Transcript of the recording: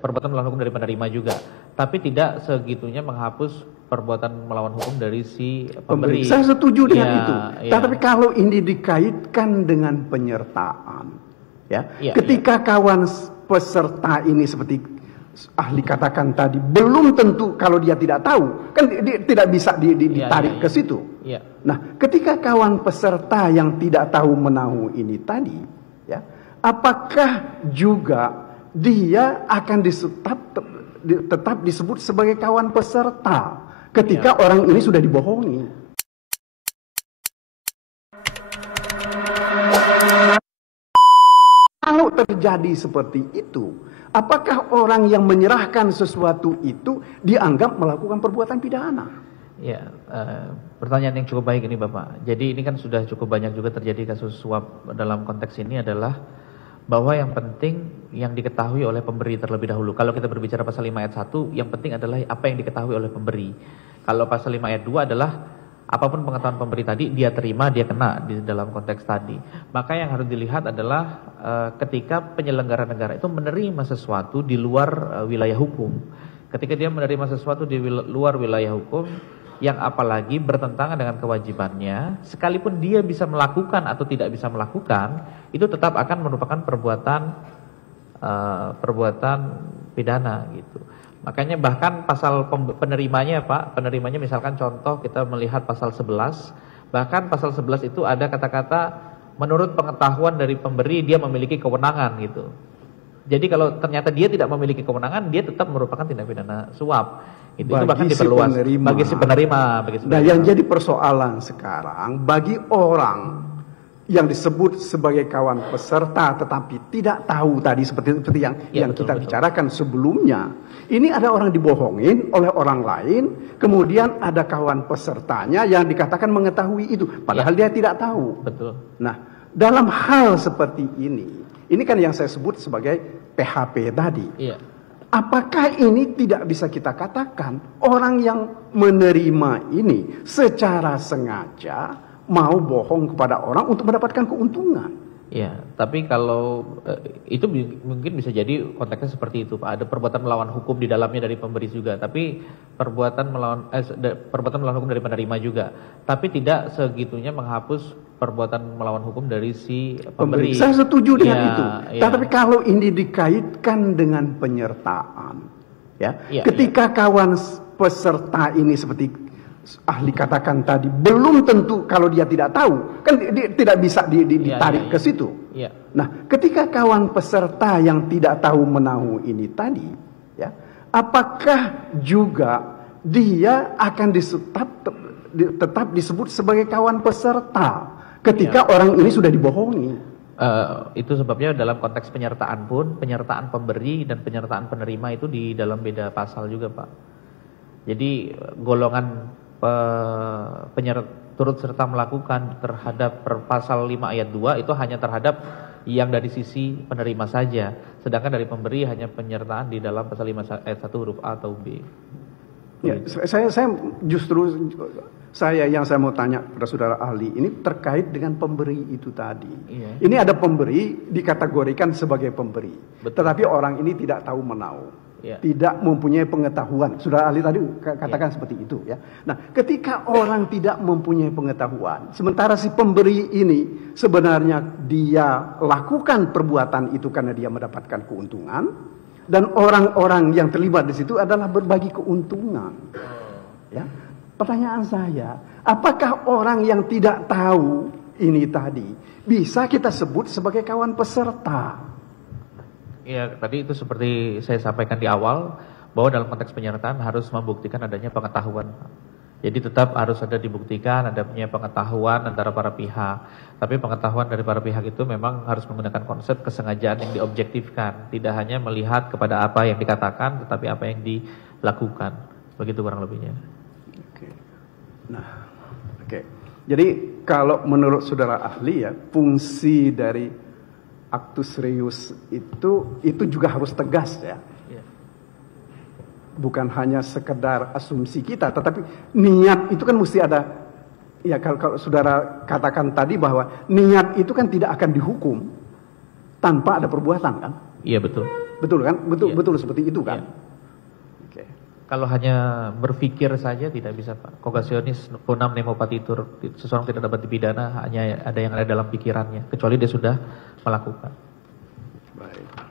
perbuatan melawan hukum dari penerima juga, tapi tidak segitunya menghapus perbuatan melawan hukum dari si pemberi. Saya setuju dengan Ya, itu. ya. Tapi kalau ini dikaitkan dengan penyertaan, ya, Ya, ketika kawan peserta ini seperti ahli katakan tadi, belum tentu kalau dia tidak tahu, kan dia tidak bisa ditarik ke situ. Ya. Nah, ketika kawan peserta yang tidak tahu menahu ini tadi, ya, apakah juga dia akan tetap disebut sebagai kawan peserta ketika orang ini sudah dibohongi? Kalau terjadi seperti itu, apakah orang yang menyerahkan sesuatu itu dianggap melakukan perbuatan pidana? Ya, pertanyaan yang cukup baik ini Bapak. Jadi ini kan sudah cukup banyak juga terjadi kasus suap dalam konteks ini adalah bahwa yang penting yang diketahui oleh pemberi terlebih dahulu. Kalau kita berbicara pasal 5 ayat 1, yang penting adalah apa yang diketahui oleh pemberi. Kalau pasal 5 ayat 2 adalah apapun pengetahuan pemberi tadi, dia terima, dia kena di dalam konteks tadi. Maka yang harus dilihat adalah ketika penyelenggara negara itu menerima sesuatu di luar wilayah hukum. Ketika dia menerima sesuatu di luar wilayah hukum, yang apalagi bertentangan dengan kewajibannya, sekalipun dia bisa melakukan atau tidak bisa melakukan, itu tetap akan merupakan perbuatan pidana gitu. Makanya bahkan pasal penerimanya Pak, penerimanya misalkan contoh kita melihat pasal 11, bahkan pasal 11 itu ada kata-kata menurut pengetahuan dari pemberi dia memiliki kewenangan gitu. Jadi kalau ternyata dia tidak memiliki kewenangan, dia tetap merupakan tindak pidana suap. Itu bahkan diperluas bagi si penerima. Nah, yang jadi persoalan sekarang bagi orang yang disebut sebagai kawan peserta tetapi tidak tahu tadi seperti yang kita bicarakan sebelumnya. Ini ada orang dibohongin oleh orang lain, kemudian ada kawan pesertanya yang dikatakan mengetahui itu, padahal dia tidak tahu. Betul. Nah, dalam hal seperti ini kan yang saya sebut sebagai PHP tadi. Iya. Apakah ini tidak bisa kita katakan orang yang menerima ini secara sengaja mau bohong kepada orang untuk mendapatkan keuntungan? Ya, tapi kalau itu mungkin bisa jadi konteksnya seperti itu Pak. Ada perbuatan melawan hukum di dalamnya dari pemberi juga, tapi perbuatan melawan hukum dari penerima juga, tapi tidak segitunya menghapus perbuatan melawan hukum dari si pemberi. Saya setuju dengan itu. Ya. Tapi kalau ini dikaitkan dengan penyertaan, ya, ketika kawan peserta ini seperti ahli katakan tadi, belum tentu kalau dia tidak tahu, kan dia tidak bisa ditarik ke situ. Nah, ketika kawan peserta yang tidak tahu menahu ini tadi, ya, apakah juga dia akan tetap disebut sebagai kawan peserta ketika orang ini sudah dibohongi? Itu sebabnya dalam konteks penyertaan pun, penyertaan pemberi dan penyertaan penerima itu di dalam beda pasal juga Pak. Jadi golongan turut serta melakukan terhadap pasal 5 ayat 2 itu hanya terhadap yang dari sisi penerima saja. Sedangkan dari pemberi hanya penyertaan di dalam pasal 5 ayat 1 huruf A atau B. Ya, saya yang saya mau tanya pada saudara ahli ini terkait dengan pemberi itu tadi. Iya. Ini ada pemberi dikategorikan sebagai pemberi, tetapi orang ini tidak tahu menahu, tidak mempunyai pengetahuan. Saudara ahli tadi katakan seperti itu, ya. Nah, ketika orang tidak mempunyai pengetahuan, sementara si pemberi ini sebenarnya dia lakukan perbuatan itu karena dia mendapatkan keuntungan. Dan orang-orang yang terlibat di situ adalah berbagi keuntungan. Ya. Pertanyaan saya, apakah orang yang tidak tahu ini tadi bisa kita sebut sebagai kawan peserta? Ya, tadi itu seperti saya sampaikan di awal, bahwa dalam konteks penyertaan harus membuktikan adanya pengetahuan. Jadi tetap harus ada dibuktikan adanya pengetahuan antara para pihak. Tapi pengetahuan dari para pihak itu memang harus menggunakan konsep kesengajaan yang diobjektifkan. Tidak hanya melihat kepada apa yang dikatakan, tetapi apa yang dilakukan. Begitu kurang lebihnya. Oke. Jadi kalau menurut saudara ahli ya, fungsi dari actus reus itu juga harus tegas ya. Bukan hanya sekedar asumsi kita, tetapi niat itu kan mesti ada. Ya, kalau saudara katakan tadi bahwa niat itu kan tidak akan dihukum tanpa ada perbuatan kan? Iya betul. Betul kan? Betul seperti itu kan? Oke. Kalau hanya berpikir saja tidak bisa Pak. Kogasionis punam nemo patitur, seseorang tidak dapat dipidana hanya ada yang ada dalam pikirannya, kecuali dia sudah melakukan. Baik.